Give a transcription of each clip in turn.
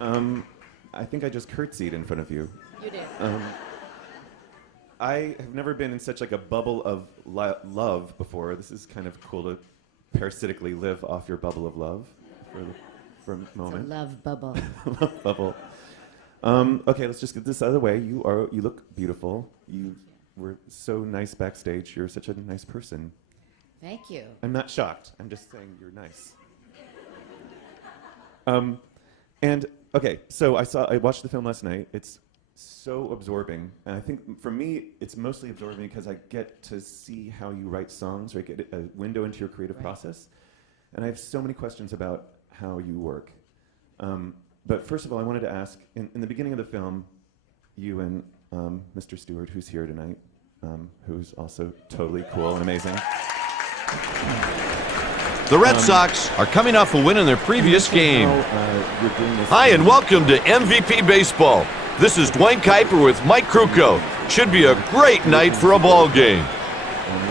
I think I just curtsied in front of you. You did. I have never been in such like a bubble of love before. This is kind of cool to parasitically live off your bubble of love for a moment. It's a love bubble. Love bubble. Okay, let's just get this out of the way. You look beautiful. You were so nice backstage. You're such a nice person. Thank you. I'm not shocked. I'm just saying you're nice. And okay, so I watched the film last night. It's so absorbing, and I think for me, it's mostly absorbing because I get to see how you write songs, or I get a window into your creative process. And I have so many questions about how you work. But first of all, I wanted to ask, in the beginning of the film, you and Mr. Stewart, who's here tonight, who's also totally cool and amazing. The Red Sox are coming off a win in their previous game. Hi, and welcome to MVP Baseball. This is Dwayne Kuiper with Mike Krukow. Should be a great night for a ball game.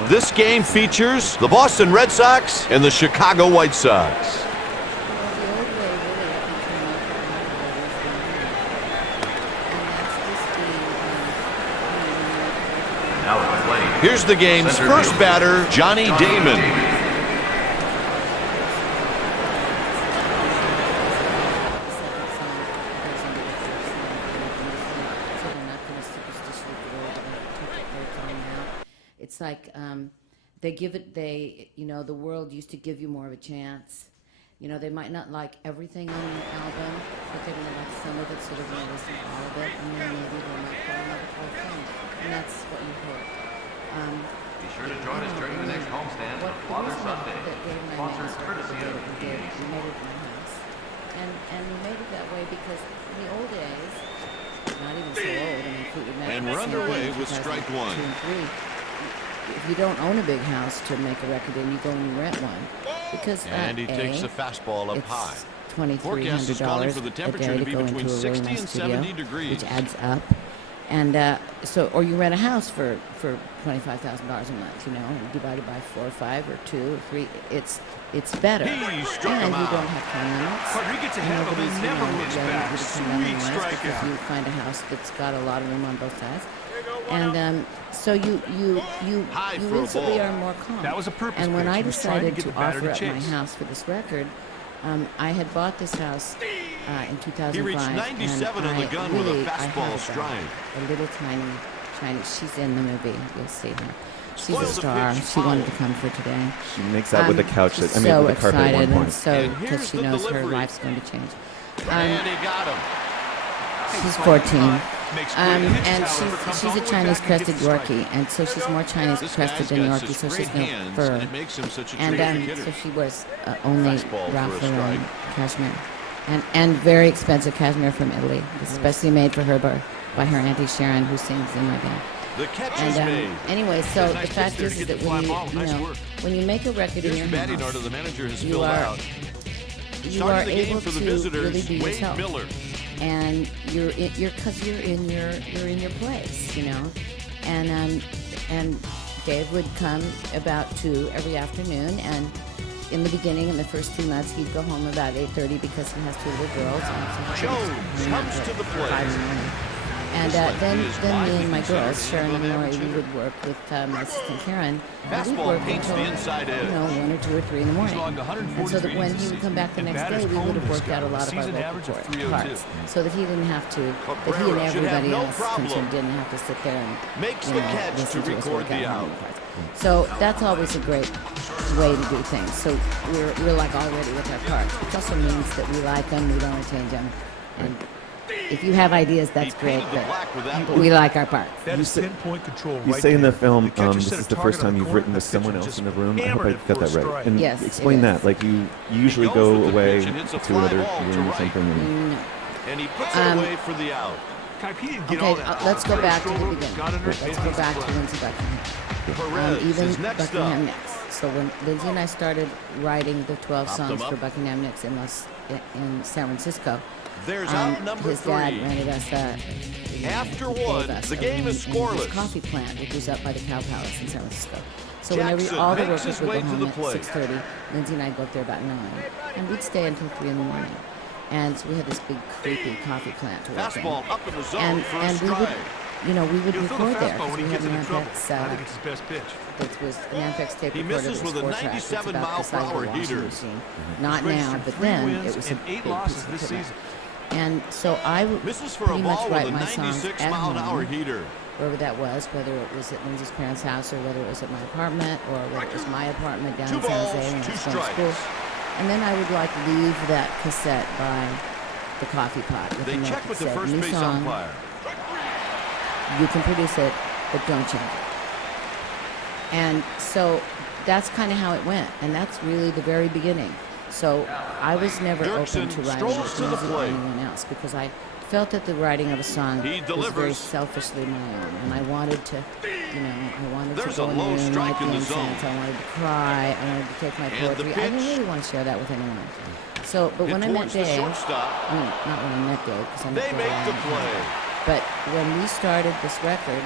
This game features the Boston Red Sox and the Chicago White Sox. Here's the game's first batter, Johnny Damon. It's like the world used to give you more of a chance. You know, they might not like everything on the album, but they're going to like some of it, so they're going to listen to all of it, and then maybe they might fall in love with the whole thing. And that's what you hope. Be sure to join us during the next homestand on Father Sunday. Sponsors courtesy of we made it in my house. And we made it that way because in the old days, not even so old, I mean, Fleetwood Mac. And we're underway with strike one. 2 and 3. If you don't own a big house to make a record in, you go and you rent one. Because and he takes the fastball up high. Forecast is calling for the temperature to be between 60 and 70 degrees. Which adds up. And or you rent a house for $25,000 a month, you know, and divided by 4 or 5 or 2 or 3, it's better. He struck and him you out. don't have time limits. But he gets ahead of him and never looks back. Sweet strikeout. You find a house that's got a lot of room on both sides. And so you instantly are more calm. That was a purpose And when pitch. I He was trying to decided get to the batter offer to up my chase. house for this record, I had bought this house in 2005. He reached 97 on the gun with a fastball strike. A little tiny. She's in the movie. You'll see her. She's a Spoiled the star. pitch She wanted to come for today. She makes out with the couch. She's With so the carpet at one excited, point. and so And because here's she the knows her delivery. life's going to change. And he got him. She's 14. Makes great And hits, however, comes she's all a the way Chinese back and crested gets the strike. Yorkie, and so she's more Chinese This crested guy's than got Yorkie, such so she's great no hands, fur. and it makes him such a And terrific hitter. so she wears only Fastball Ralph for a Lauren strike. cashmere, and very expensive cashmere from Italy, especially made for her by her auntie Sharon, who sings in my band. The catch is And made. anyway, so Nice the fact pitch there is to get that the when fly ball. you Nice know work. when you make a record in Here's your the batting house, order the manager has you filled are out. you Starting are the game able for the to visitors, really be Wade yourself. Miller. And you're in your place, you know, and Dave would come about 2 every afternoon, and in the beginning, in the first 2 months, he'd go home about 8:30 because he has 2 little girls. Jones comes to the plate. And then me and my girls, Sharon and Lori, we would work with my assistant Karen. And we'd Fastball work paints until, the inside edge. 1 or 2 or 3 in the morning. logged And so that when he would come back the next day, we would have worked out a lot of our Season vocal average of cord 302. parts, so that he didn't have to, But that he and Brera should have everybody no else problem. concerned didn't have to sit there and Makes the catch listen to us record work the out out. parts. So that's always a great way to do things. So we're like already with our parts, which also means that we like them, we don't change them, and if you have ideas, that's He great, painted the black with that but one. we like our parts. That You is say- 10-point control You right say in the there. film, catcher this set is a the target first on time the you've corner, written the with someone pitcher else just in the room. I hope hammered I it got for a that right. strike. And Yes, explain it that. is. Like you usually goes go with the away pitch and hits a to fly another ball to room or right. something. And No. And he puts it away for the out. Kuiper, he didn't get Okay, all that. let's go back to the Stroke, beginning. got under it, Let's made go it back to front. Lindsey Buckingham. Perez Even is next Buckingham up. Nicks. So when Lindsay and I started writing the 12 Popped them songs up. for Buckingham Nicks in San Francisco, There's out number his dad 3. rented us After gave one, us the a game room is in his scoreless. coffee plant, which was up by the Cow Palace in San Francisco. So Jackson all the makes workers his would way go to the home plate. at 6:30. Lindsay and I'd go up there about 9, and we'd stay until 3 in the morning. And so we had this big, creepy coffee plant to work in. Fastball up in the zone And, for a and we would, strike. we would He'll throw the record there fastball because when we he had gets an into trouble. Ampex, I think it's his best pitch. that was an Ampex tape He recorder misses that was with a 4 tracks. It's 97 about mile the per size of hour a washing heater. machine. Not He's now, registered but 3 then wins it was a and 8 big piece losses of this equipment. season. And so I would Misses for a pretty much ball with write a my songs 96 at mile an hour home, heater. wherever that was, whether it was at Lindsay's parents' house or whether it was at my apartment or whether it was my apartment down 2 in San balls, Jose when I 2 was going to school. strikes. And then I would like leave that cassette by the coffee pot with They a note check that with the said, first "New base song, umpire. you can produce it, but don't change it." And so that's kind of how it went, and that's really the very beginning. So I was never Dirksen open to writing strolls with to the music or plate. anyone else because I felt that the writing of a song He was very delivers. selfishly my own, and I wanted to, I wanted There's to a go in low there and strike write in the the zone. incense. I wanted to cry. I wanted to take my And the poetry. I didn't pitch. really want to share that with anyone. So, but Hit when I met towards the Dave, shortstop. I mean, not when I met Dave, because I met They Dave make a the long time play. ago. But when we started this record,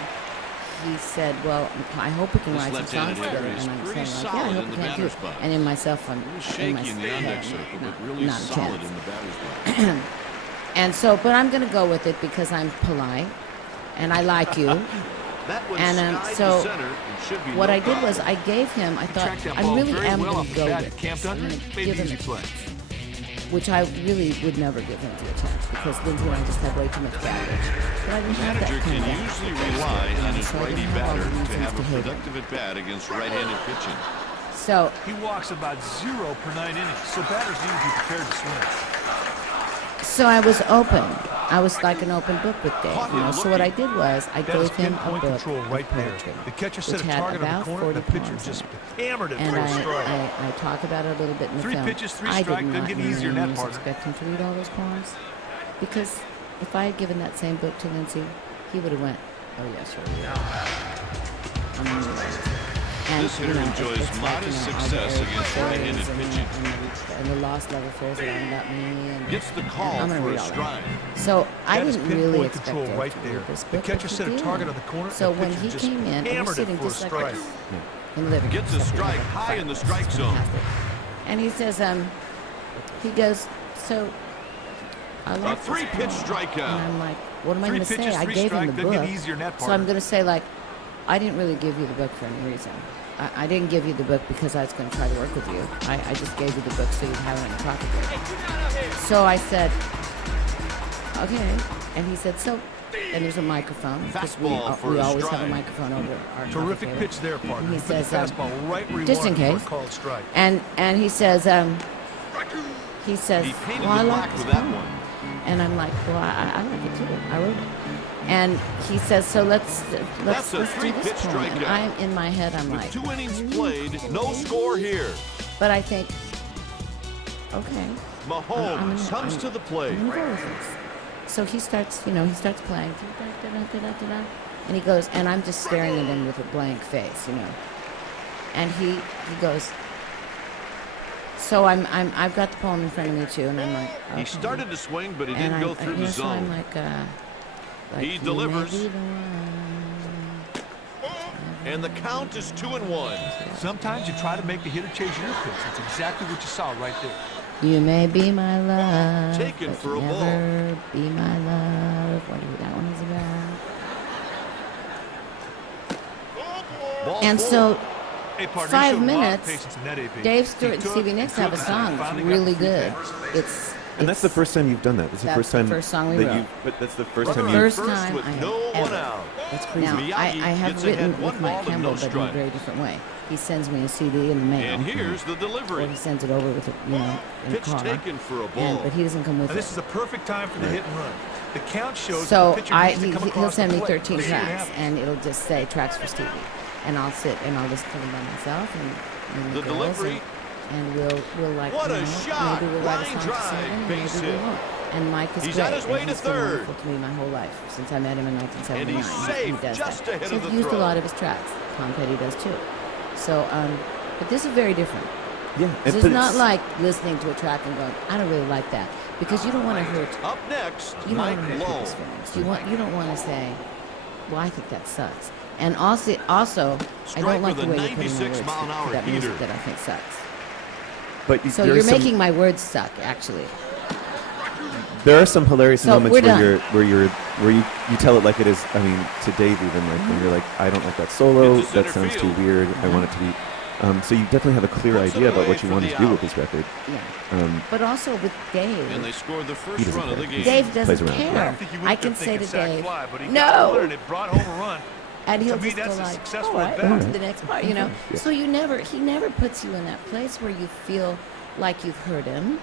he said, "Well, I hope we can This write some left-handed songs together." hitter is And I'm pretty saying, like, "Yeah, I solid hope in we the can do it." batter's box. And in myself, I'm A little in shaky my in the index circle, but really not a solid chance. in the batter's box. And so, but I'm going to go with it because I'm polite and I like you. That one And skied so to center and should be what no I did was problem. I gave him, I thought, Tracked that I ball really very am well going off to the go bat with at Camp this. I'm Dunder. going to Made give an him easy play. which I really would never give him to a chance because Lindsay and I just have way too much baggage. But I didn't have that Manager kind can of baggage. usually rely on his So I righty didn't have all batter the to reasons have a hate him. productive at bat against right-handed pitching. So He walks about 0 per 9 innings, so batters need to be prepared to swing. So I was open. I was like an open book with Dave. So what I did was I That is gave him a pinpoint book control right of there. poetry, The catcher set which a had target on about the corner, and the 40 pitcher poems just in it. hammered it And for a strike. I talk about it a little bit in the 3 film. pitches, 3 I strike, did doesn't not get in easier than that, any means partner. expect him to read all those poems because if I had given that same book to Lindsay, he would have went, "Oh yes, sure." I'm gonna read it." And, This hitter enjoys it's like, modest all the success Eric against Furries right-handed and pitching. And the lost love affairs that are about me. And, Gets the and call I'm gonna for read a all that. strike. So I That is didn't really pinpoint expect control Dave right to there. read this The book, catcher but set he a did. target on the corner, So the when pitcher he just came in, I was hammered it sitting for a just like strike. this in the living room. Gets a except we strike had a high in the fireplace. strike It's zone. fantastic. And he says, he goes, "So I like this three-pitch poem." strikeout. And I'm like, "What am I 3 going to say?" pitches, I 3 gave him strike, the doesn't get book. easier than that, So I'm partner. going to say, like, I didn't really give you the book for any reason. I didn't give you the book because I was going to try to work with you. I just gave you the book so you'd have it in your pocket. So I said, "Okay." And he said, "So," and there's a microphone. 'Cause Fastball for we a always have a strike. microphone over our Terrific coffee table. pitch there, partner. And he He put the says, fastball right where he just in wanted it case. for a called strike. And he says, he says, He painted "Well, I the like black this with that poem." one. And I'm like, "Well, I like it too. I wrote it." And he says, "So let's That's a do this three-pitch poem." And strikeout. I'm in my head, I'm like, With 2 innings played, no score here. but I think, okay, Mahomes comes to the plate. I'm gonna go with this. So he starts playing, and he goes, and I'm just staring at him with a blank face, and he goes. So I've got the poem in front of me too, and I'm like, okay. He started to swing, but he And didn't go through the so I'm zone. like, He "You may delivers. be the one." And the count is 2-1. Sometimes you try to make the hitter chase your pitch. That's exactly what you saw right there. You may be my love, Taken but for a never ball. be my love. Whatever that one is about. Ball And four. so Hey, partner, 5 you showed a lot of minutes, patience in that AP. Dave He Stewart and took Stevie and Nicks took have a until he song. It's finally got really the free good. pitch. And that's the first time you've done that. That's the That's first the time first song we that wrote. you. But that's the first Runner time on you. First first time with I have no one ever. out. That's crazy. Now, Miyagi I have gets written ahead with one ball Mike and Campbell, no but in a strike. very different way. He sends me a CD in the mail. And here's the Or delivery. he sends it over with a, in a Pitch car. taken for a ball. But he doesn't come with Now, this it. is a perfect time for the hit and run. The count shows So the pitcher needs to come he'll across send the me plate. 13 Let's see what tracks, happens. and it'll just say tracks for Stevie, and I'll sit and I'll listen to them by myself, and The girls, delivery. and we'll like, What a shot. maybe we'll write a Line song drive, together, and base maybe we hit. won't. And Mike is He's great. on his way and to he's been third. wonderful to me my whole life since I met him in 1979. And he's He safe, does just that. ahead So of the I've used throw. a lot of his tracks. Tom Petty does too. So, but this is very different. Yeah. This is but not it's- like listening to a track and going, I don't really like that, because you don't want to hurt. Up next, You don't Mike want to hurt Lowe. people's feelings. You don't want to say, "Well, I think that sucks." And also, I Strike don't like with the a way you're putting my 96 words mile an to hour that music heater. that I think sucks. But So there you're is some- making my words suck, actually. There are some hilarious So moments we're where you tell it like it is. I mean, to Dave even like when you're like, I don't like that solo. Into That center sounds field. too weird. I want it to be. So you definitely have a clear Puts it idea about away what you for want the to do out. with this record. Yeah. But also with Dave. And they scored the He first doesn't run of the care. game. Dave Plays doesn't around. I don't care. think he I went can there say thinking to sack Dave, fly, but he got one no. and it brought home a run. And he'll To me, just go that's a like, successful all right, at bat. to the next part, you know. Yeah. So he never puts you in that place where you feel like you've hurt him,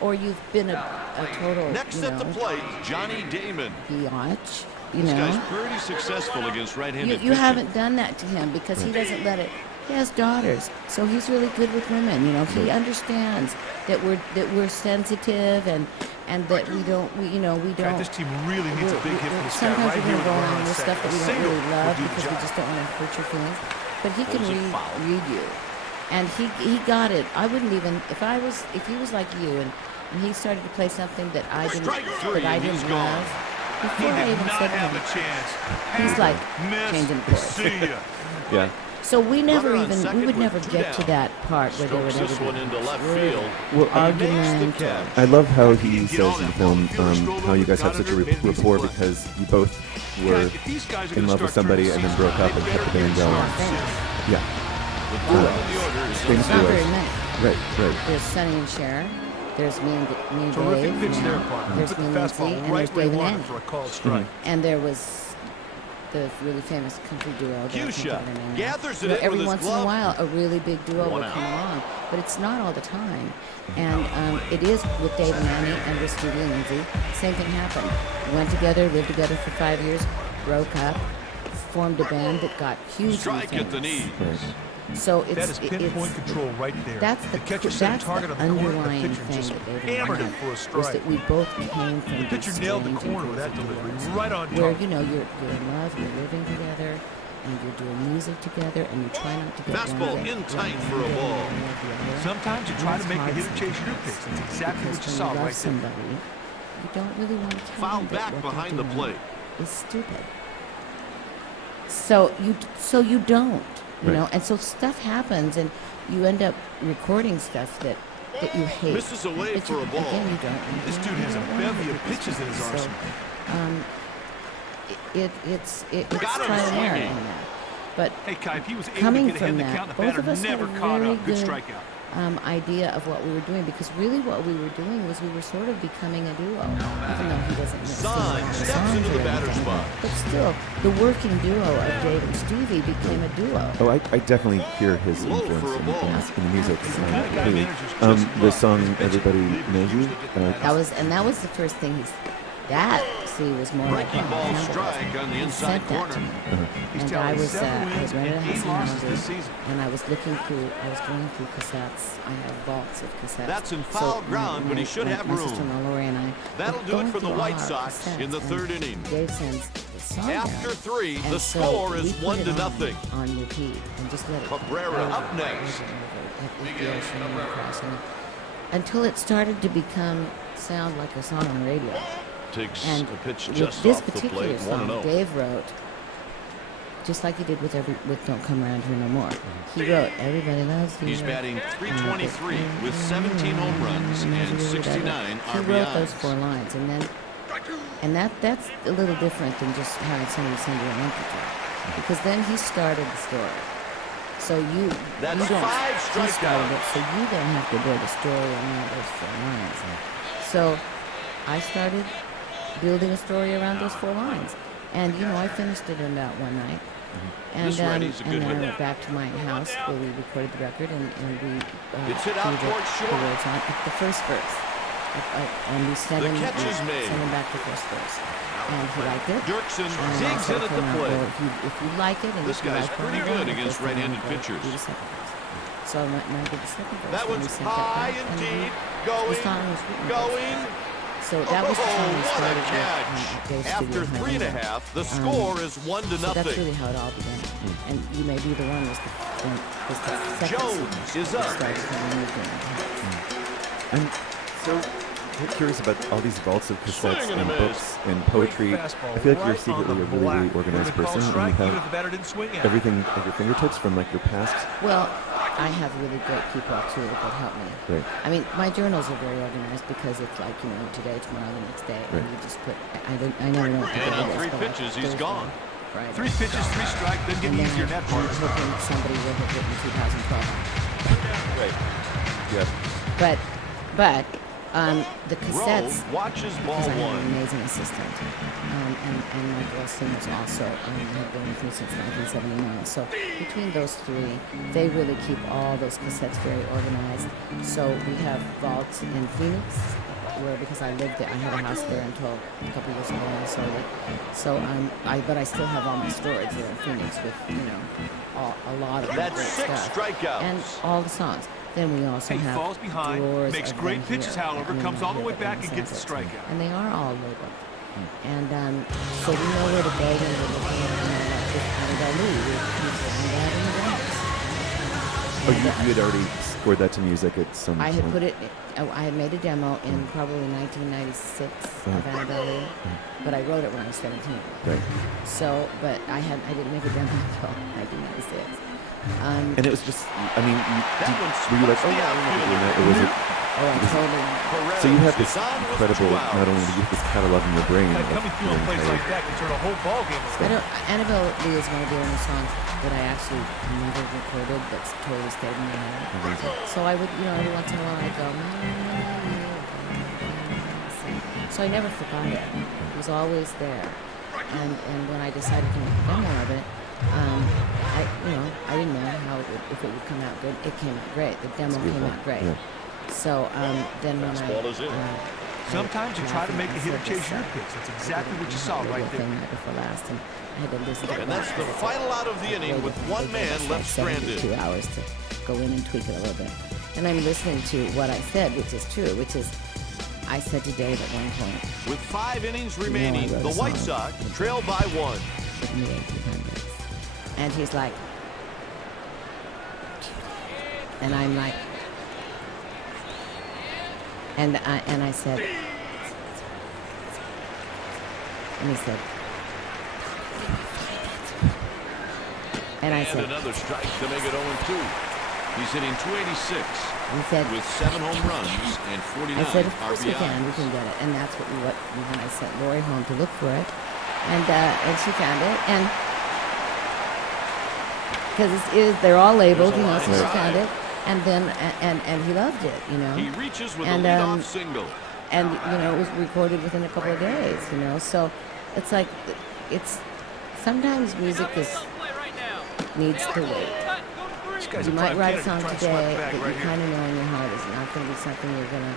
or you've been a total, Next you at the know, plate, Johnny Damon. biatch, you This know. guy's pretty successful against right-handed You pitching. haven't done that to him because he doesn't let it. He has daughters, so he's really good with women. You know, he understands that we're sensitive and that we don't. God, this team really needs a big hit from this guy Sometimes right we're here going to with go a run on on with second. stuff that A we don't single really will love do the because we job. just don't want to hurt your feelings. But he can Pulls it foul. read you, and he got it. I wouldn't even if he was like you and he started to play something that I didn't Strike three, that I and he's didn't gone. love. He Before I did even not said to have him, a chance. he's like Miss, changing the chorus. see ya. Yeah. So we never Runner on even second we would with never two get to down. that part where there would Strokes ever this be one into left word field. Well, And makes the argument. catch. I love how he Get says all in the that film ball, feel it how you guys have such a rapport because you both were Guys, if these guys are in gonna love with start somebody turning and then the broke season up and around, kept the they band better going. get famous. Yeah. The third in the order is Famous Not duos. very many. Right. Right. There's Sonny and Cher. There's me and Terrific Dave. pitch you there, know. partner. There's Put me the and Lindsay, fastball and right there's where you Dave and want it Andy. for a called strike. And there was the really famous country duo. that I can't Fuchsia think of their name now. gathers it You know, in every with his once in glove. a while, a really big duo One will out. come along, but it's not all the time. And it is with Dave and Andy and with Stevie and Lindsay. Same thing happened. Went together, lived together for 5 years, broke up, formed a band that got hugely Strike at the famous. knee. Right. So That is pinpoint control right there. that's the catcher set a that's target the on the corner, the underlying pitcher thing just that David hammered and it I for a was strike. that we both came from The pitcher these nailed the strange corner with that imposing delivery. duos Right on where target. you're in love, you're living together, and you're doing music together, and you try not to get Fastball one in get tight one for a get ball. one or the other. Sometimes you And try to that's make the hard hitter chase your sometimes, pitch. That's exactly because what you when saw you love right there. somebody, you don't really want to tell Foul them that back what behind they're the doing plate. is stupid. So you don't, you Right. know, and so stuff happens, and you end up recording stuff that you hate. Misses away But for a ball. Again, you don't. This you dude don't- has you a don't wanna bevy hurt of these pitches in his people. So, arsenal. it's Got him trial and error swinging. in that. But Hey, Kipe, he was able coming to get ahead in from the that, count. The both batter of us had a never caught really up. Good good strikeout. idea of what we were doing, because really what we were doing was we were sort of becoming a duo, even though he doesn't sing all Sign the steps songs into or the batter's anything. box. But still, the working duo of Dave and Stevie became a duo. Oh, I definitely hear his Low influence for a ball. in the music. He's the kind of guy Completely. managers just The love. song His pitching. "Everybody Knows You." That was the first thing was more like Breaking him. ball You know, strike on the he inside sent that corner. to me. He's And I tallied was 7 wins rented a and house 8 in losses Malibu, this season. and I was going through cassettes. I have vaults of cassettes. That's in foul So ground, but he should have my room. sister-in-law Lori and I That'll were do it going for the through White all our Sox in the cassettes, third and inning. Dave sends the song After down, 3, and the so score we is put 1-0. on repeat and just let it Cabrera over up and next. over and over, with the ocean and across, and until it started to sound like a song on the radio. Takes And a pitch with just this off the particular plate, song, 1-0. Dave wrote, just like he did with Don't Come Around Here No More. He wrote, "Everybody loves you." He's batting .323 with 17 home runs and 69 He wrote those RBIs. 4 lines, and that's a little different than just having somebody send you an empty track, because then he started the story. So That's you don't, 5 he started strikeouts. it, so you don't have to build a story around those 4 lines. So I started building a story around those 4 lines, and I finished it in about one night. And, This righty's a good and then I hitter. went back to my house where we recorded the record, and we It's hit out threw towards the short. words on the first verse. And we sent The him, catch is made. sent him back the first verse, and he liked it. Dirksen And I digs said in at to the him, plate. "Well, if you like it, and This if you guy's like pretty what I'm good doing, against then right-handed go pitchers. do the second verse." So I went and I did the second verse. That and we one's sent that high back, and and deep. the Going, song was written. going. So that was the song we Oh, what a started with, catch. Dave After Stewart, 3.5, the score is 1-0. So that's really how it all began. And You May Be the One was the second Jones song is that up. started to move in. I'm so curious about all these vaults of cassettes Swing and and a books and poetry. I feel like you're secretly a really, really organized person, and you have The batter didn't swing at it. everything at your fingertips from like your past. Well, I have really great people too that help me. Right. I mean, my journals are very organized because it's like, today, tomorrow, the next day, and Right. you just put. I never know what the And day on is, 3 but like pitches, he's Thursday, gone. Friday. 3 pitches, 3 strike, doesn't get And then easier than that part. I'm hoping somebody will have written 2012 on. Right. Yeah. But the cassettes. Rowe watches ball Because I have 1. an amazing assistant, and my girl singers also have been with me since 1979. So between those three, they really keep all those cassettes very organized. So we have vaults in Phoenix, where because I lived there, I had a house there until a couple years ago and I sold it. So but I still have all my storage there in Phoenix with a lot of my That's great 6 stuff strikeouts. and all the songs. Then we also He have falls behind, drawers makes of great them pitches, here. however, I mean, comes all the here way that back we and gets the sample. strikeout. And they are all labeled. And so we know where to go when we're looking at with Annabelle Lee. We found that in the dance. Oh, you had already scored that to music at some I point. had put it. I had made a demo in probably 1996 of Annabelle Lee, but I wrote it when I was 17. Right. So, but I didn't make a demo until 1996. And it was just, I mean, were you like, oh, the yeah, I remember outfielder. doing that? Or was it? Oh, I totally. So you have this is on with incredible, 2 outs. not only do you have this catalog in your brain, Like of coming through a your place entire- like that can turn a whole ball game around. Annabelle Lee is one of the only songs that I actually never recorded that's totally stayed in my head. Amazing. So I would, every once in a while I'd go, so I never forgot it. It was always there. And when I decided to make a demo of it, I didn't know if it would come out good. It came out great. The demo came out great. Yeah. So then when Fastball is in. Sometimes you try to make the hitter chase your pitch. That's exactly what you saw right there. Night before last, and I had to listen to it. And that's the final out of the inning with 1 man left stranded. 2 hours to go in and tweak it a little bit. And I'm listening to what I said, which is true, which is I said to Dave at one point, With 5 innings remaining, wrote a the White song. Sox trail by 1. "Give me 1800s." And he's like, and I'm like, and I said, and he said, and I And said, another strike to make it 0-2. He's hitting 286 he said, with 7 home runs and 49 I said, of course we can RBIs. get it. And that's when I sent Lori home to look for it. And she found it. And because they're all labeled, There's a so line she drive. found it. And then, and he loved it, He reaches with And, a leadoff single. And, it was recorded within a couple of days, So it's like, sometimes music needs to wait. This guy's You a might prime write a candidate song trying to today sweat that back you right here. kind of know in your heart is not going to be something you're going to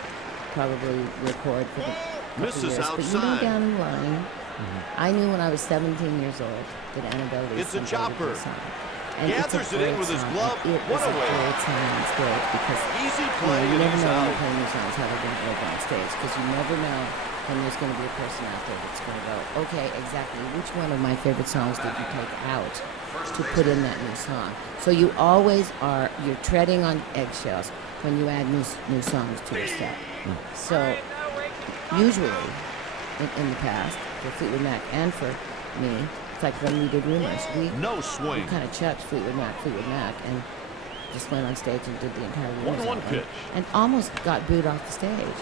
probably record for the couple Misses years. But you outside. know down the line, I knew when I was 17 years old that Annabelle Lee It's a sung chopper. a song. And Gathers it's a it in great with his song. glove. It What is a a way. great song on stage because Easy play you and never he's know when out. you play new songs how they're going to go on stage because you never know when there's going to be a person out there that's going to go, okay, exactly, which one of my favorite songs did you take out to put in that new song? So you're treading on eggshells when you add new songs to your set. So usually, in the past, for Fleetwood Mac and for me, it's like when we did Rumors, we No swing. kind of chucked Fleetwood Mac, and just went on stage and did the entire Rumors 1-1 album, pitch. and almost got booed off the stage,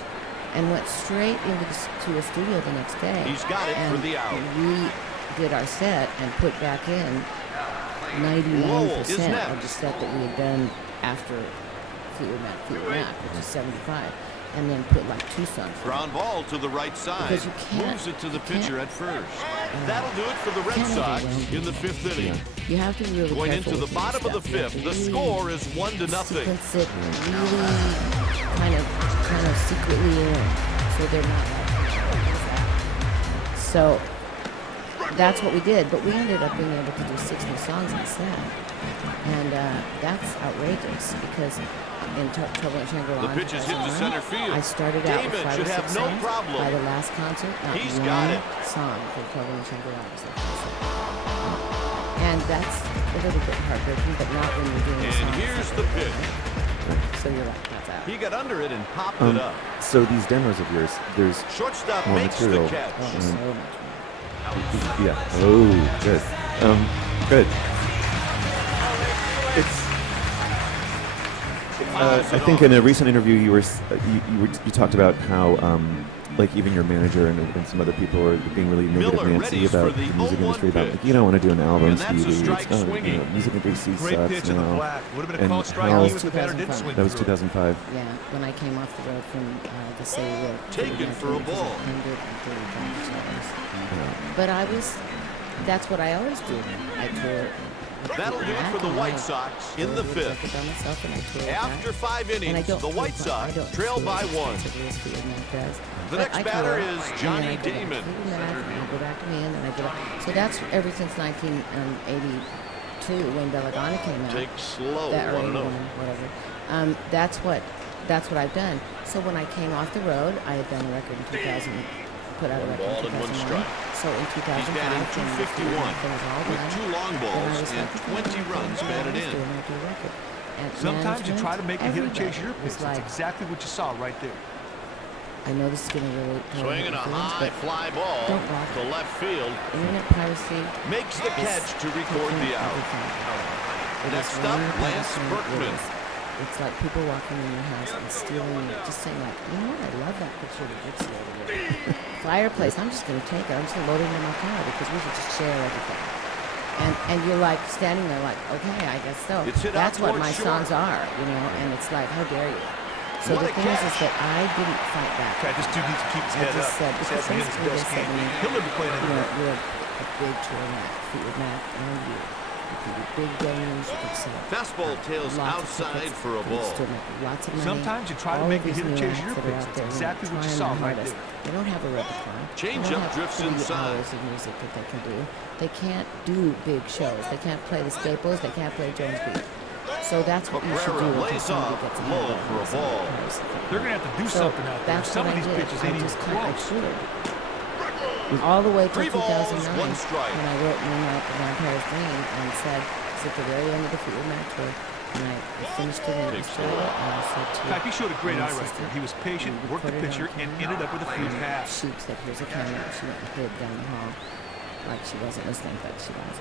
and went straight to a studio the next day. He's got it for and the out. We did our set and put back in 99% Lowell is of the next. set that we had done after Fleetwood Mac, which is 75, and then put like 2 songs. Ground ball to the right side. Because you can't- Moves it to the you can't- pitcher at first. That'll do it for the Red can't Sox overwhelm in the 5th inning. You have to be really Going careful into the with your bottom of the stuff. You have 5th, to the really score is 1-0. sequence it really kind of secretly in, so they're not like. So that's what we did, but we ended up being able to do 6 new songs in a set, and that's outrageous because in Trouble in Shangri-La, The pitch is hit to center field. I started out with David 5 should or 6 have no songs. problem. By the last concert, not He's one got it. song for Trouble in Shangri-La was that concert. And that's a little bit heartbreaking, but not when you're doing a song. And here's the pitch. So you're like, that's out. He got under it and popped it up. So these demos of yours, there's Shortstop more makes material. the catch. Oh, so much more. Yeah. Oh, good. Good. It's I think in a recent interview you talked about how like even your manager and some other people are being really negative Miller Nancy readies about for the the music 0-1 industry. About pitch. like, you don't want to do an album, And that's a Stevie. strike It's not, swinging. music industry Great sucks pitch in the now. black. Would have been a And called strike. how- Even if the batter didn't 2005. swing That was through it. 2005. Yeah, when I came off the road from the City Road. Taken for a ball. 135 shows. But that's what I always do. I tour. That'll do it for the White Sox in the fifth. After 5 innings, the White Sox trail by 1. The next batter is Johnny Damon. I go back to me, and then I go back. So that's ever since 1982 when Belladonna came out. Take slow, That or 1-0. whatever. That's what I've done. So when I came off the road, I had done a record in 2000, put out a record Ball in and 1 2001. strike. So in 2005, He's batting when the 251 thing was all with done, 2 long then I balls was and like, 20 runs batted in. Sometimes you try to make the hitter everybody chase your was pitch. like, That's exactly what you saw right there. I know this is going to really Swinging a influence, high but fly ball don't block to it. left field. internet piracy Makes the catch to record the out. Next up, Lance Berkman. It's like people walking in your house and stealing it, just saying like, you know what, I love that picture of Dixie over there. Fireplace, I'm just going to take it. I'm just going to load it in my car because we should just share everything. And you're like standing there like, okay, I guess so. It's hit out That's what towards my short. songs are, and it's like, how dare you? So What the a thing is catch. that I didn't fight back. Okay, this dude needs to keep his I head just up. said, This because has to hit his basically best they said, game. He'll never play another game. you're a big tour Mac, Fleetwood Mac, and you. You can do big games, you can sell Fastball tails lots of outside tickets, for a you can ball. still make lots of money. Sometimes you try to All make of the these hitter new chase acts your that are pitch. out That's there, exactly what you trying saw their right hardest. there. They don't have a repertoire. Change They don't up have drifts 3 inside. hours of music that they can do. They can't do big shows. They can't play the Staples. They can't play Jones Beach. So that's what you should do Cabrera until lays somebody off gets a low handle for a on some ball. piracy thing. They're going to have to do So something out there. that's Some what of these I did. pitches I ain't even just kind of close. all the way to 3 balls, 2009 1 strike. when I wrote Moonlight the Vampire's Dream and said it's at the very end of the Fleetwood Mac tour, and I finished it in Takes Australia, and I said to In fact, he showed a great my eye right assistant, there. He was patient, "We worked the recorded pitcher, on and camera." ended up with a free pass. She said, "Here's a camera." She went and hid down the hall, like she wasn't listening, but she was.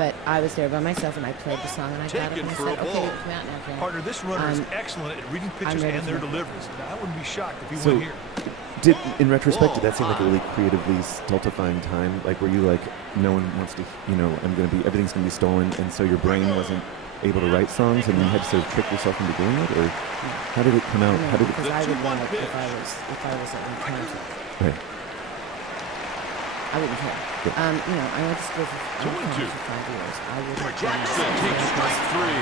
But I was there by myself, and I played the song, and I got up Taken and I for said, a "Okay, ball. you come out now, Karen." Partner, this runner is Um, excellent at reading pitches ready and their to- deliveries. Now, I wouldn't be shocked if he So- went here. In retrospect, did that seem like a really creatively stultifying time? Like, were you like, no one wants to, everything's gonna be stolen, and so your brain wasn't able to write songs, and you had to sort of trick yourself into doing it, or how did it come out? No, How did it? because I would 2-1 know it pitch. if I was at one concert. Right. I wouldn't care. Yeah. I went to school for 2-2. 5 years. I would have Jackson takes strike 3.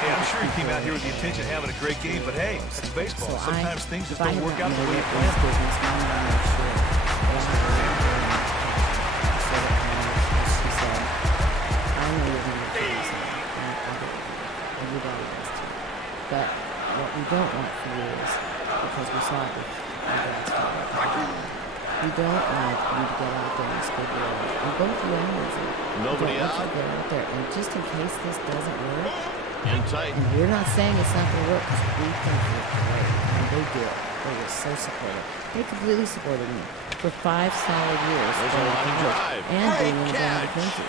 Hey, I'm sure he came out here with the intention of having a great game, but hey, that's baseball. Sometimes things just don't work out the way you plan. Business, my mom made sure that I had a so she said, "I know you're going to do this, and I get it. Everybody does too. But what we don't want for you is, because we saw it with my dad's father, we don't want you to get out there and spread the word. And both you and Lizzie. Nobody we don't want out. you to get out there, and just in case this doesn't work, In tight. and we're not saying it's not going to work because we think you're great. And they did. They were so supportive. They completely supported me for 5 solid years. There's a going line to college drive. and Great being in the catch. Quincy.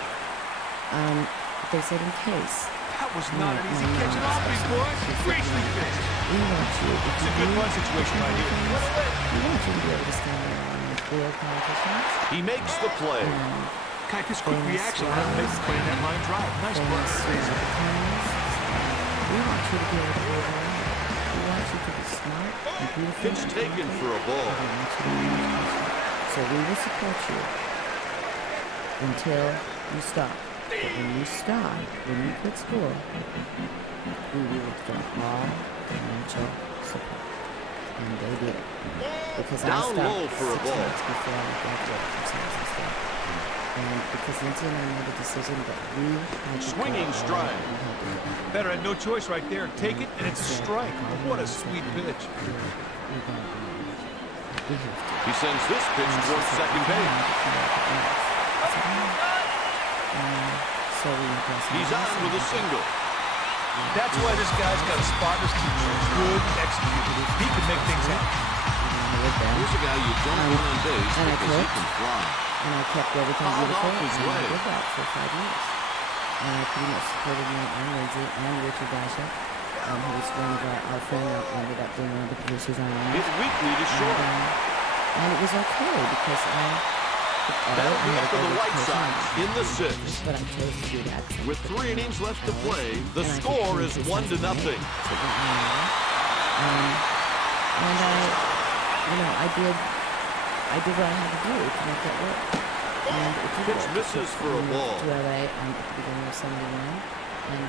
They said in case. That was not an easy catch at all, big boy. Great sweet pitch. We want you. If It's a you good do run situation right here. we want you to be able to stand there and fool politicians. He makes the play. And Kike, his quick reaction on how to make the play in that line drive. Nice play. we want you to be able to move around. We want you to be smart and beautiful. Pitch taken for a ball. We want you to be educational. So we will support you until you stop. But when you stop, when you quit school, we will withdraw all financial support. And they did. Because I Down stopped low for a 6 ball. months before I graduated from San Francisco. And because Lindsay and I made a decision that we had to Swinging go all strike. in, we had to go. Better had no choice right there. Take it, and it's a strike. What a sweet pitch. We have to. He sends this pitch towards second base. So we He's on with a single. That's why this guy's got a spotless teacher. Good executed. He can make things happen. Here's a guy you don't want on base and I because he cooked. can fly. And I kept everything Fouled beautiful, off his and I way. did that for 5 years. And I pretty much supported me and Lindsay and Richard Dasher who's one of our friend ended up being one of the producers on it. His week lead is short. And it was okay because That'll be after the White Sox in the sixth. But I chose to do that. With 3 innings left to play, the score is 1-0. And I did what I had to do to make that work. And it did Pitch work. misses for a ball. To LA at the beginning of 71, and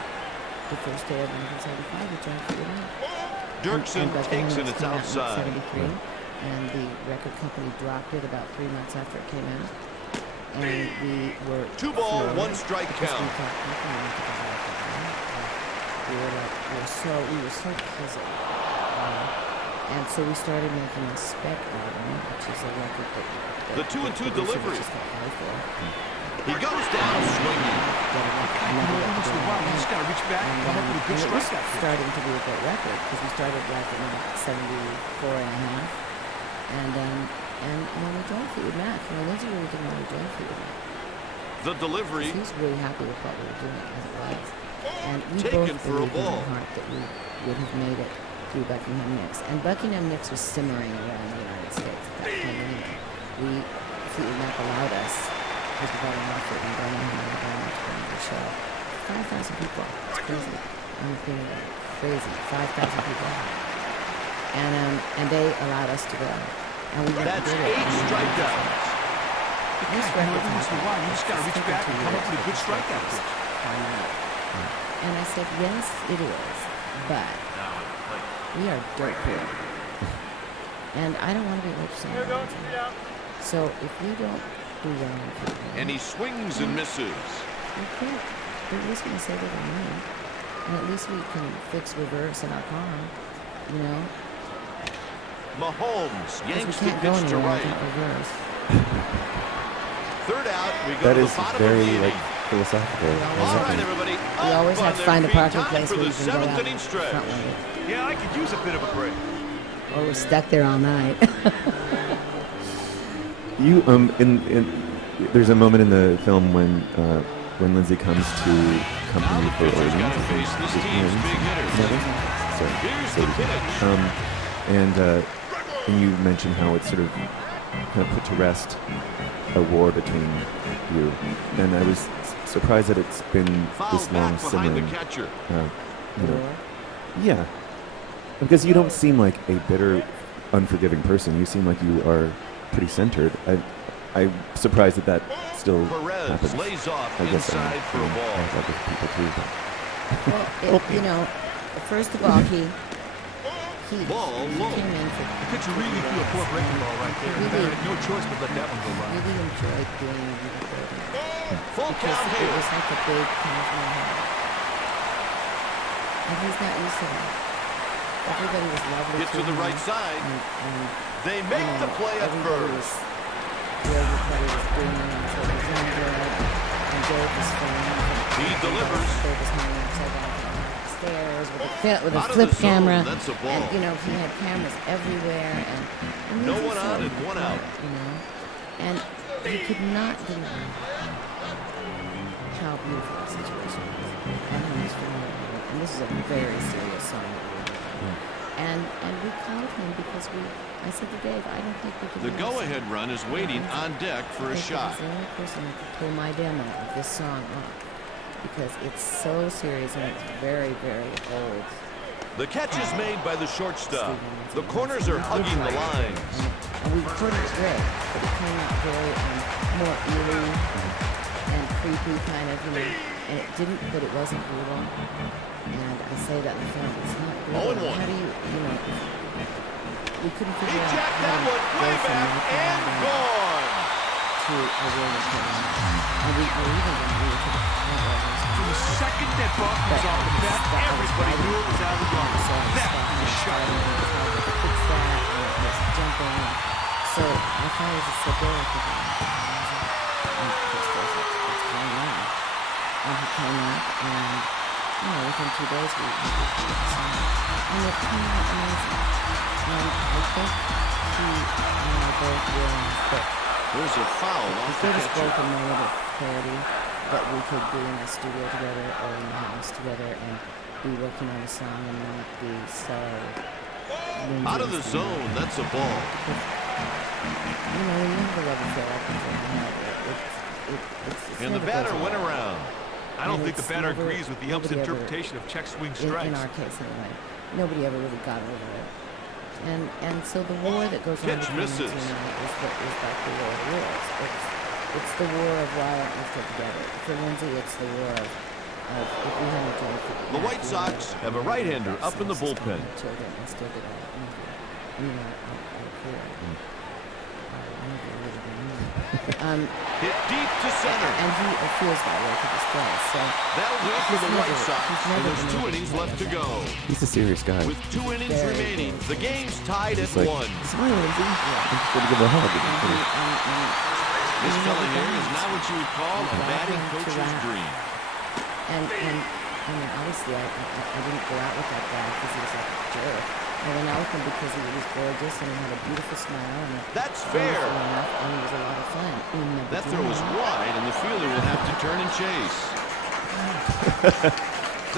the first day of 1975, we joined for Dirksen takes it, it's outside. 73, and the record company dropped it about 3 months after it came out. And we were 2 ball, 1 strike count. We were so puzzled. And so we started making a spec album, which is a record that the 2-2 delivery. Just got high for. He goes down swinging. You just got to reach back and come up with a good It was strikeout. starting to be a great record because we started like in 74 and a half. And when we joined Fleetwood Mac, Lindsay really didn't want to join Fleetwood Mac. The delivery. He was really happy with what we were doing as it was. And we Taken both for a believed in ball. our heart that we would have made it through Buckingham Nicks. And Buckingham Nicks was simmering around the United States at that time anyway. Fleetwood Mac allowed us, because we got an offer in Birmingham, Alabama to go to the show. 5,000 people. It's crazy. I'm thinking about it. Crazy. 5,000 people. And they allowed us to go. And we went and That's did it. 8 strikeouts. This record You just got to reach back and come up with a good strikeout pitch. And I said, yes, it is, but we are dirt poor. And I don't want to be rich someday. So if we don't do well in football, And he swings and misses. we quit. But at least we can save a little money. And at least we can fix reverse in our car, you know? Mahomes Because we yanks the can't go pitch to anywhere right. without reverse. 3rd out, we go That to is the bottom very of the inning. philosophical. All right, everybody. We always have to find a parking place for where the you can go 7th out inning stretch. front load. Yeah, I could use a bit of a break. Or we're stuck there all night. You there's a moment in the film when Lindsay comes to Now company the for pitcher's got to Orleans. face this team's big hitters. Sorry. Here's the pitch. And you mentioned how it's sort of kind of put to rest a war between you, and I was surprised that it's been Foul this long back behind the simmering. catcher. You know, yeah, because you don't seem like a bitter, unforgiving person. You seem like you are pretty centered. I'm surprised that still Perez happens. lays off I guess inside for a I ball. have other people too. But. Well, you know, first of all, he Ball low. came in for The pitcher really threw a poor breaking ball right there. Really? He had no choice but let that one go by. really enjoyed being in the building Full because count it here. was like a big kind of moment. And he's not used to that. Everybody was lovely Gets to the him, right side. and They you make know, the play at everybody first. everybody was bringing him so it was younger, and Dave was filming. He delivers. Dave was hanging upside down stairs with a Out of flip the zone, camera. that's a ball. And you know, he had cameras everywhere, and No he one just on so and one out. you know, and he could not believe how beautiful the situation was, and how he's familiar with it. And this is a very serious song that we were doing. And we called him because I said to Dave, I don't think we can The do this go-ahead song. run is waiting on deck for a I think shot. he's the only person who could pull my demo of this song off because it's so serious and it's very, very old. The catch is made by the shortstop. The corners are hugging the lines. And we recorded it great, but it came out very more eerie and creepy kind of, you know. And it didn't, but it wasn't brutal. And I say that in the film, it's not brutal. 0-1. How do you know, we couldn't He figure out jacked how that to one go way from back Michael and Jordan gone. to a Williams Jordan. And we were even going to do it to the point where it was From the second that ball comes off the bat, everybody knew it was out of the yard. That was a shot. fix that, and it was jumping. So I thought it was just so good. And Chris goes, what's going on? And he came out, and you know, within 2 days we did the song. And it came out amazing. And I think he and I both realized that There's a foul it off the gave us both a catcher. moment of clarity that we could be in the studio together or in the house together, and be working on a song and not be so Out of the zone, that's a ball. You know, when you have a love affair like it's And the never batter goes went away. around. I don't And think the it's batter never- agrees with the ump's nobody ever- interpretation of check swing in strikes. our case anyway, nobody ever really got over it. And so the war that goes on Pitch between the two misses. now is like the war of wars. It's the war of why aren't we still together. For Lindsay, it's the war of if we hadn't done it. The White Sox have a right-hander up in the bullpen. Children and still get out. I mean, I care. Hit deep to center. And he feels that way to this day. So That'll do it for the White Sox. he's And never there's been 2 able to innings get left to that. go. He's a serious guy. With 2 innings Very remaining, good. the game's tied at It's like, 1. smile, Lindsay. I'm just going to give a hug. This you know, fella the here is guys not what you would call a allow batting him to coach's laugh. dream. And I mean, obviously, I didn't go out with that guy because he was like a jerk. I went out with him because he was gorgeous and he had a beautiful smile and a That's wonderful fair. laugh, and he was a lot of fun. In the That throw is beginning. wide, and the fielder will have to turn and chase.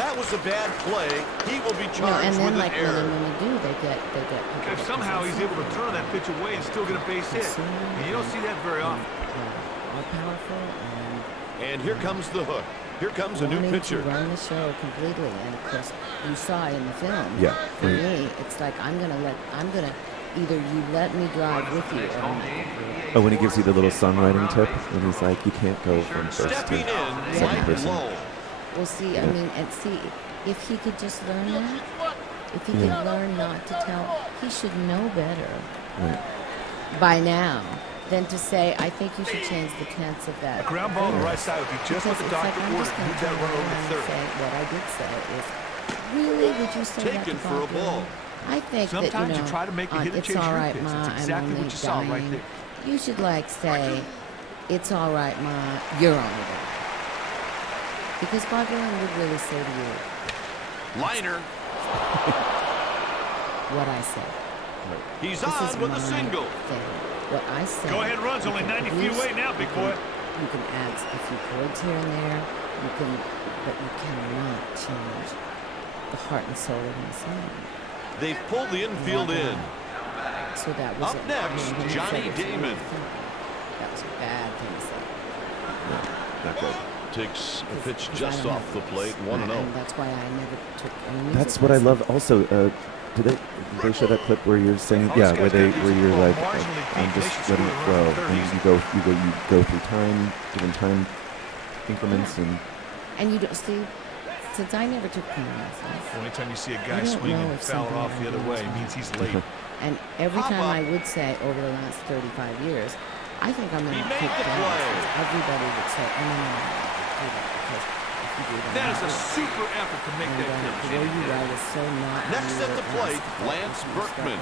That was a bad play. He will be No, charged and then with like an error. when they do, they get. If somehow he's able to turn that pitch away and still get a base hit. And you don't see that very often. All powerful and And here comes the hook. Here comes a new wanting pitcher. to run the show completely. And of course, you saw in the film. Yeah. For me, it's like I'm gonna either you let me drive with you or I'm Oh, when he gives you the little songwriting tip, and he's like, you can't go from first Stepping to in, second Mike person. Lowe. Well, see, I Yeah. mean, and see, if he could just learn that, if he could learn not to tell, he should know better Right. by now than to say, I think you should change the tense of that. A ground ball on the right side would be just what Because the it's doctor like, I'm ordered. just gonna Move that turn runner over around to and third. say, what I did say is, really, would you say that Taken to for a Bob Dylan? ball. I think Sometimes that, you know, try to make the hitter it's chase all your right, pitch. Ma, That's I'm exactly only what you saw right dying. there. You should like say, it's all right, Ma, you're only dying. Because Bob Dylan would really say to you Liner. what I said. He's This is on with my a single. thing. What I said. Go ahead, run's you only can 90 feet produce, away now, big boy. You can add a few chords here and there. You can, but you cannot change the heart and soul of the song. They've pulled the infield in. So that was Up next, when he Johnny said it's really Damon. simple. That was a bad thing to say. Not good. Takes a pitch Because just I don't off have the plate, lyrics. 1-0. And that's why I never took any music That's what I lessons. love. Also, did they show that clip where you're saying, Oh, yeah, this guy's where got you're these like, marginally I'm beat. just They should letting it score a flow, run for and third you go through time, different time increments, and And you don't see, since I never took piano lessons, Anytime you see a I guy don't swinging know and if foul something off the I'm other doing way, is it means wrong. he's late. and every Pop time up. I would say over the last 35 years, I think I'm going He to made take the piano play. lessons. Everybody would say, oh, no, do that because if you do that, That is a you do super effort to make and that the catch. way you write is so not Next at the plate, Lance Berkman.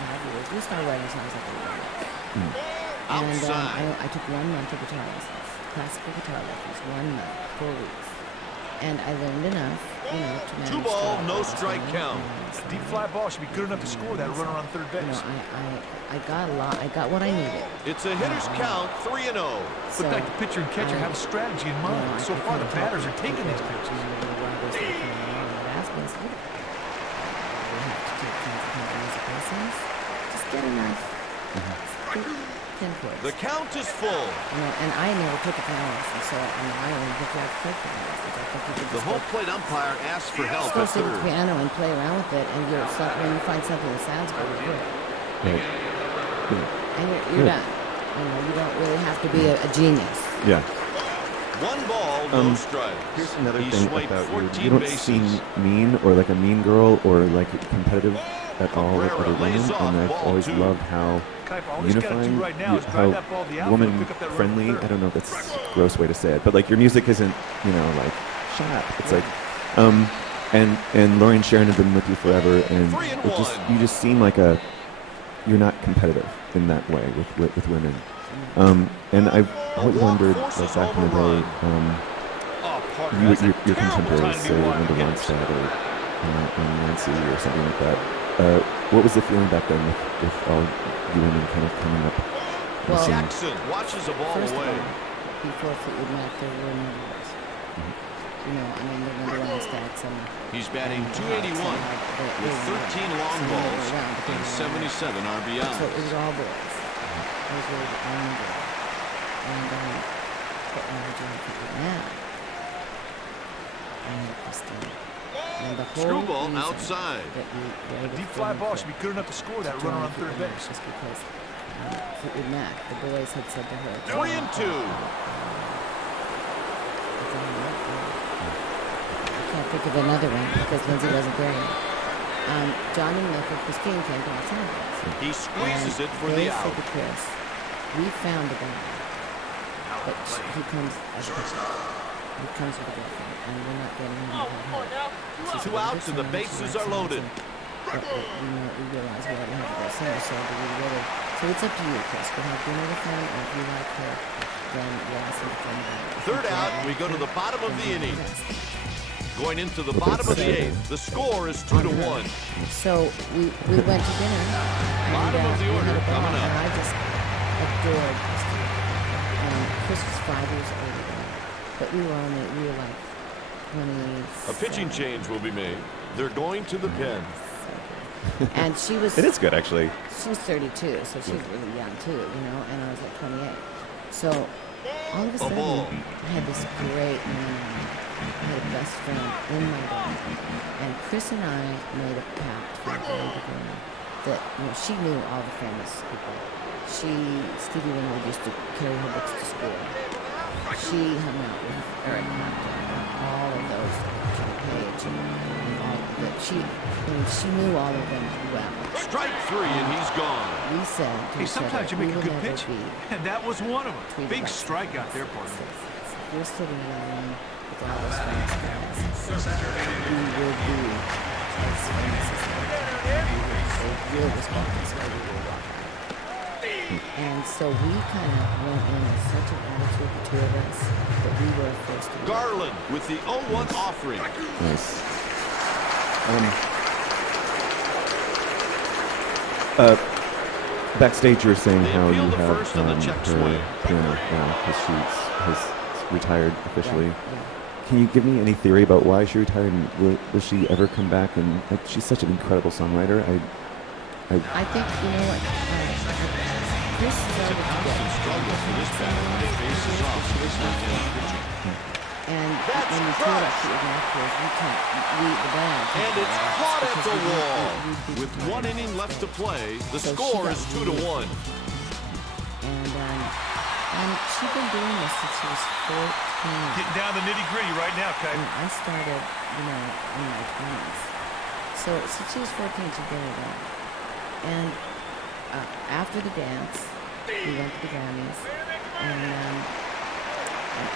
We started writing songs like that. And Outside. I took 1 month of guitar lessons, classical guitar lessons, 1 month, 4 weeks. And I learned enough, to manage 2 ball, to no write strike songs count. and A deep fly ball should be good enough to score that runner on third base. I got a lot. I got what I needed. It's a hitter's count, 3-0. So, Looked like the pitcher and catcher have a strategy in mind. I So far, the kinda batters are talked taking these to pitches. them, while they're sort of coming along, and they're asking us, we have to take kinds of music lessons. Just get enough. 10 chords. The count is full. And I never took a piano lesson, so I only think you have to take piano lessons. I think you could The just home plate umpire asks for help go at sit at the third. piano and play around with it, and when you find something that sounds good, you do it. right. And you're Good. done. You don't really have to be a genius. Yeah. 1 ball, no strike. Here's another He thing swiped about 14 you. You don't bases. seem mean or like a mean girl or like competitive at all with Cabrera other women, lays off and I've ball always 2. loved how Kuiper, all he's got to do unifying, right now is drive that ball to the how outfield, woman pick up that run friendly. for third. I don't know if that's a gross way to say it, but like your music isn't, like shut up. It's like, and Laurie and Sharon have been with you forever, and 3 and it just 1. you just seem like you're not competitive in that way with women. And I've always wondered, like back in the day, Oh, partner, that's a your terrible contemporaries, time to say be walking Linda against. Ronstadt or Nancy or something like that. What was the feeling back then with all you women kind of coming up? and Well, singing? Jackson watches a ball First of away. all, before Fleetwood Mac, there were no rules. you know, I mean, they're going to run stats. And He's batting and, .281 they with were 13 around. long So they balls were around, but they and were around. 77 So it RBIs. was all boys. Those were the only boys. And but now John figured now. And Christine. And the whole Screwball reason outside. that we waited Deep for fly him ball to- should be good enough to score that to runner join on third Fleetwood Mac base. Just because Fleetwood Mac, the boys had said to her, 3-2. I can't think of another one because Lindsay wasn't there yet. John and Nick and Christine came to Los Angeles. He squeezes it for they the said out. to Chris, we found a guy, but he comes as a he comes with a girlfriend, and we're not getting him to have her. She's 2 a little outs and the bit bases sad, are loaded. But we know we realize we already have to go somewhere, so do we really? So it's up to you, Chris. We'll have dinner with him, and if you like her, then we'll ask him to come back. If Third you don't out, like we go to her, the bottom of then the do inning. the rest. Going into the bottom of the 8th. The score is 2-1. So we went to dinner. And, Bottom of the we order had a ball, coming up. And I just adored Christine. And Chris was 5 years older than me. But we were like 20. A pitching change will be made. They're going to the pen. And she was. It is good, actually. She was 32, so she was really young too, you know. And I was like 28. So all of a sudden, ball. I had this great I had a best friend in my dad. And Chris and I made a pact from the very beginning that, you know, she knew all the famous people. Stevie Wonder used to carry her books to school. She hung out with Eric Clapton and all of those, Jimmy Page and all that. She knew all of them well. Strike 3 and he's gone. We said to Hey, each sometimes other, you make we a will good never pitch, be and that was one of them. treated Big like strikeout there, famous. partner. We're sitting alone with all those famous guys. We will be as famous as them. They will respect us where we will walk. And so we kind of went in with such an attitude, the two of us, that we were forced to. Garland with the 0-1 offering. Nice. Backstage, you were saying They how appeal you the have first on the check her swing. piano because she has retired officially. Yeah. Can you give me any theory about why she retired and will she ever come back? And like, she's such an incredible songwriter. I think, you know what, Chris is It's a already constant together. struggle for this batter when it faces off this left-handed pitcher. And That's when you told us you were afterwards, the band. And it's caught at the wall. With With 1 inning left to play, the So she score got is really 2-1. And she's been doing this since she was 14. Getting down the nitty-gritty right now, Kai. And I started, you know, in my 20s. So since she was 14, she's been around. And after the dance, we went to the Grammys.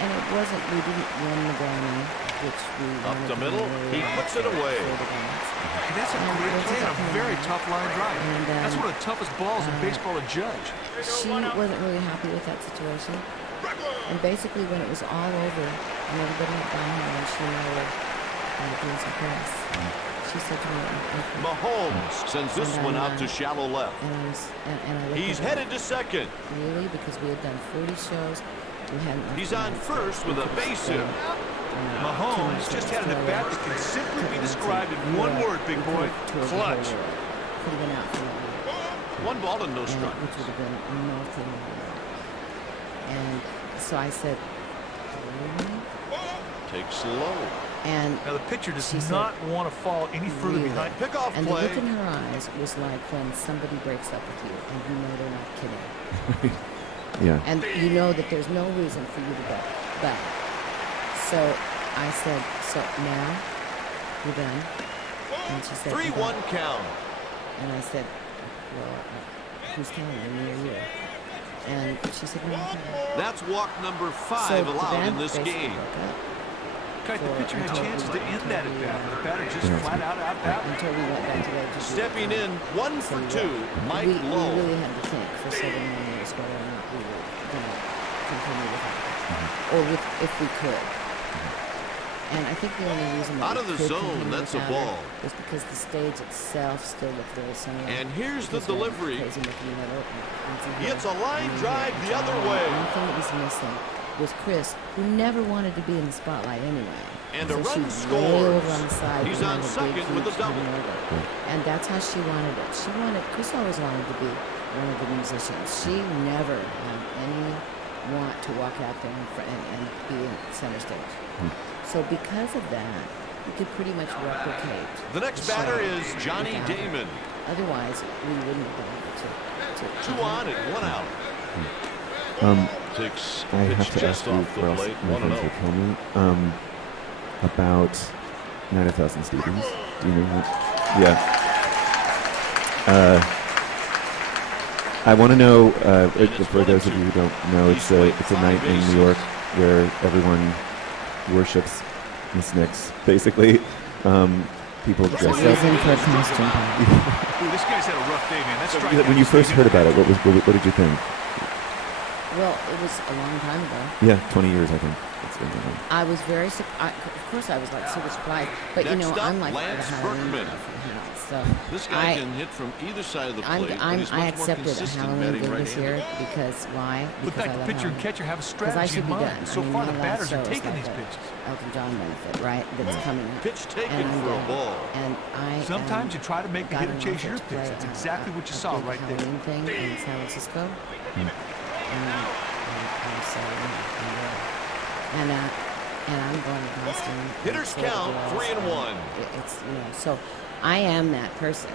And it wasn't, we didn't win the Grammy, which we Up wanted the to middle, really he puts it away. for the dance. Hey, that's a And great it was play on just a very tough line drive. And, That's one of the toughest balls in baseball to judge. She wasn't really happy with that situation. And basically, when it was all over and everybody had gone home and she and I were doing some press, she said to me, Mahomes sends this And, one out to shallow left. and I looked He's at her, headed to second. really, because we had done 40 shows. We hadn't left He's the on United first States. with a We could base stay, hit. Mahomes just had an at-bat that can simply be described in one word, big boy. Clutch. Could have been out for that. 1 ball and no Which strikes. would have been nothing. And so I said, really? Takes low. And Now, the pitcher does She said, not want to fall any further really? behind. Pickoff And the play. look in her eyes was like when somebody breaks up with you and you know they're not kidding. Yeah. And you know that there's no reason for you to go. But, so I said, so now you're done? And she said, 3-1 "I'm done." count. And I said, well, who's telling me or you? And she said, no, I'm telling. That's walk number So 5 the allowed band in this basically game. broke up Kai, the pitcher had chances to end that at-bat, but the batter just Yeah. flat out out-batted. until we went back to the Stepping in, 1 for 2, Mike we Lowe. really had to think for 7 more years whether or not we were going to continue with it, or if we could. And I think the only reason that Out we of the could zone, continue that's a without ball. it was because the stage itself still looked very similar. And here's the Because we had delivery. Crazy Mickey Little and Lindsey It's a Hill, line and drive the other way. One thing that was missing was Chris, who never wanted to be in the spotlight anyway. And so a run she'd way over scores. on the side. He's behind on the second big, with a huge double. Hanover. And that's how she wanted it. Chris always wanted to be one of the musicians. She never had any want to walk out there in front and be in center stage. So because of that, you could pretty much replicate. The next the batter show is Johnny without her. Damon. Otherwise, we wouldn't have been able to 2 on and 1 out. Takes I have pitch to just ask you, off the or else plate. my 1 friends will 0. kill me, about 9,000 Stevens. Do you know that? Yeah. I want to know, for those of you who don't know, it's a night in New York where everyone worships Miss Nix, basically. People dress Reason up. for a costume party. Ooh, this guy's had a rough day, man. That's strikeout. When you first heard about it, what did you think? Well, it was a long time ago. Yeah, 20 years, I think. I was very surprised. Of course, I was like super surprised. But Next you know, up, I'm like Lance the Halloween Berkman. girl from the house. So This guy can hit from either side of the plate, but he's I much more accepted a consistent Halloween batting thing this year right-handed. because why? Look Because like I the love pitcher and Halloween. catcher have a Because I strategy should in be mind. done. So I mean, far, my the last batters show are is taking like these a pitches. Elton John benefit, right? That's coming up. Pitch taken And for a ball. And I Sometimes you try to make the got hitter an chase offer your to pitch. play That's a- exactly what you a saw big right there. Halloween thing in San Francisco. And so, and I'm going to costume. Hitters count 3-1. It's so I am that person.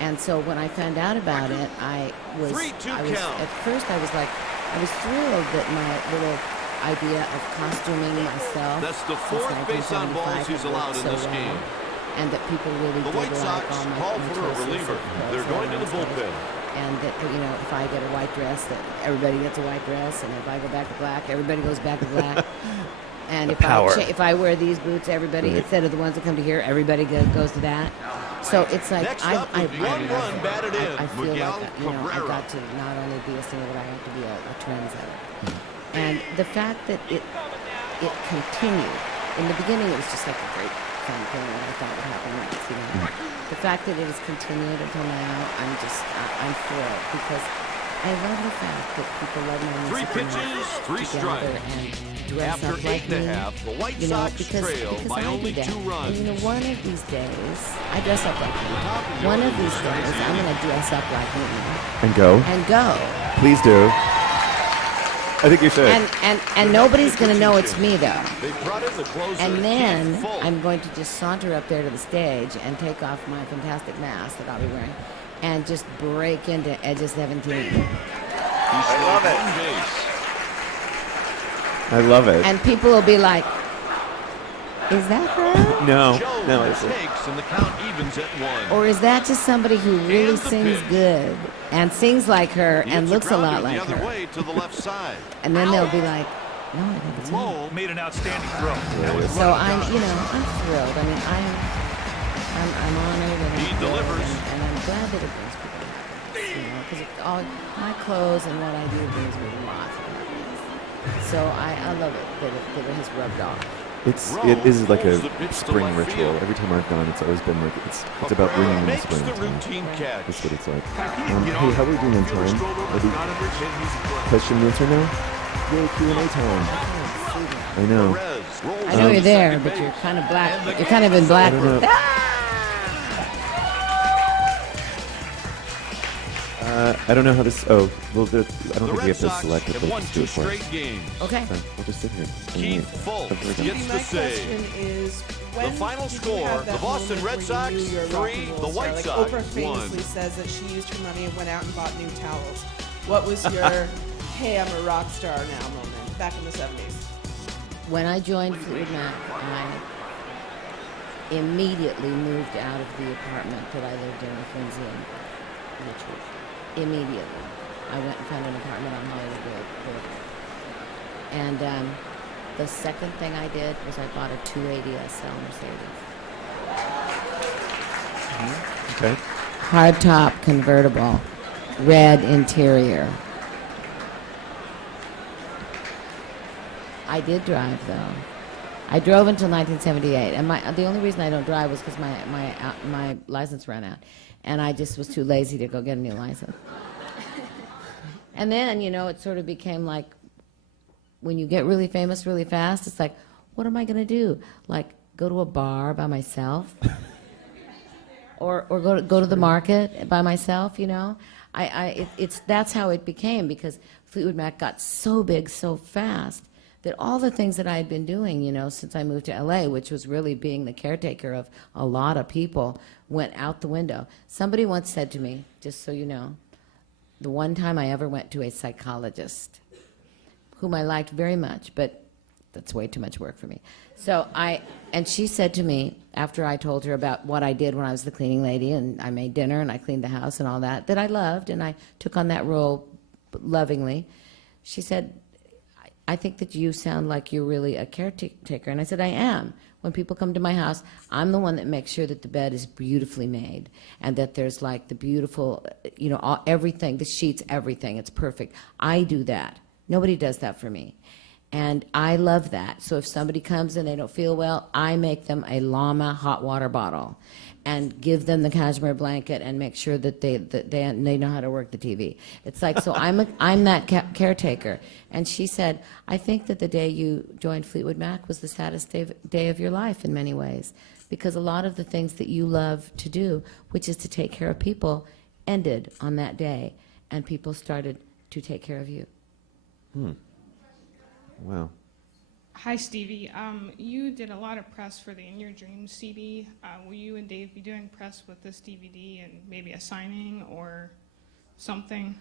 And so when I found out about it, I was 3-2 I was count. at first I was thrilled that my little idea of costuming myself. That's the since fourth base on 1975 balls he's had worked allowed in so this well, game. and that people really The did White like Sox all my call my for a choices reliever. of clothes They're going to the and stuff. bullpen. And that, if I get a white dress, that everybody gets a white dress, and if I go back to black, everybody goes back to black. And if I wear these boots, everybody, instead of the ones that come to here, everybody goes to that. So it's like Next I up with one run batted in, I feel Miguel like I Cabrera. got to not only be a singer, but I have to be a trendsetter. And the fact that it continued. In the beginning, it was just like a great fun thing that I thought would happen next. The fact that it has continued until now, I'm thrilled because I love the fact that people love my music 3 pitches, enough 3 to gather strikes. and dress After up like 8 and a me. half, the White You know, Sox because trail by I do only that. 2 runs. And, one of these days, I dress up like me. One of these days, I'm going to dress up like me And go. and go. Please do. I think you should. And nobody's going to know it's me, though. They brought in the closer, And then Keith Fulton. I'm going to just saunter up there to the stage and take off my fantastic mask that I'll be wearing and just break into Edge of 17. I love it. And people will be like, is that her? No, Jones no, it's takes and the count evens at 1. Or is that just somebody who really And the sings pitch. good and sings like her He and hits looks a grounder lot like the other her? way to the left side. And then they'll be like, no, I think it's me. Lowell made an outstanding throw. That was So running I'm down. thrilled. I mean, I'm honored and He I'm thrilled, delivers. and I'm glad that it brings people happiness, because all my clothes and what I do brings me lots of happiness. So I love it that it has rubbed off. it is like a Rolls the pitch to spring left ritual. field. Every time I've gone, it's always been like it's about bringing in Makes spring. the to me. routine catch. That's what it's like. You know, Hey, how are we doing on fielder time? strolled over Are to we Donovan, hit music play. question and answer now? Yay, Q&A time. I know. Perez rolls I know to you're there, second but base. you're kind of black. And the You're kind of in game black. is over. Ah! I don't know how this. Oh, well, I don't The think we Red have to Sox select it. have but won let's do 2 it for us. straight games. Okay. Fine, I'll just sit here. Keith Fulton I've gets My the save. question is, when The final did you score, have that the Boston moment Red where Sox you knew you were a rock 3, and roll the White star? Sox Like Oprah famously 1. says that she used her money and went out and bought new towels. What was your, hey, I'm a rock star now moment back in the 70s? When I joined Fleetwood Mac, I immediately moved out of the apartment that I lived in with Lindsay and Richard. Immediately. I went and found an apartment on Hollywood Boulevard. And the second thing I did was I bought a 280 SL Mercedes. Okay. Hardtop convertible, red interior. I did drive though. I drove until 1978, and the only reason I don't drive was because my license ran out, and I just was too lazy to go get a new license. And then, it sort of became like when you get really famous really fast, it's like, what am I going to do? Like, go to a bar by myself? or go to the market by myself, you know? That's how it became, because Fleetwood Mac got so big so fast that all the things that I had been doing, you know, since I moved to LA, which was really being the caretaker of a lot of people, went out the window. Somebody once said to me, just so you know, the one time I ever went to a psychologist, whom I liked very much, but that's way too much work for me. And she said to me, after I told her about what I did when I was the cleaning lady, and I made dinner and I cleaned the house and all that I loved, and I took on that role lovingly, she said, I think that you sound like you're really a caretaker. And I said, I am. When people come to my house, I'm the one that makes sure that the bed is beautifully made and that there's like the beautiful, you know, everything, the sheets, everything. It's perfect. I do that. Nobody does that for me. And I love that. So if somebody comes and they don't feel well, I make them a Llama hot water bottle and give them the cashmere blanket and make sure that they know how to work the TV. It's like, so I'm that caretaker. And she said, I think that the day you joined Fleetwood Mac was the saddest day of your life in many ways, because a lot of the things that you love to do, which is to take care of people, ended on that day, and people started to take care of you. Wow. Hi, Stevie. You did a lot of press for the In Your Dreams CD. Will you and Dave be doing press with this DVD and maybe a signing or something?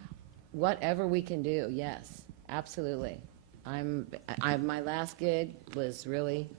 Whatever we can do, yes, absolutely. My last gig was really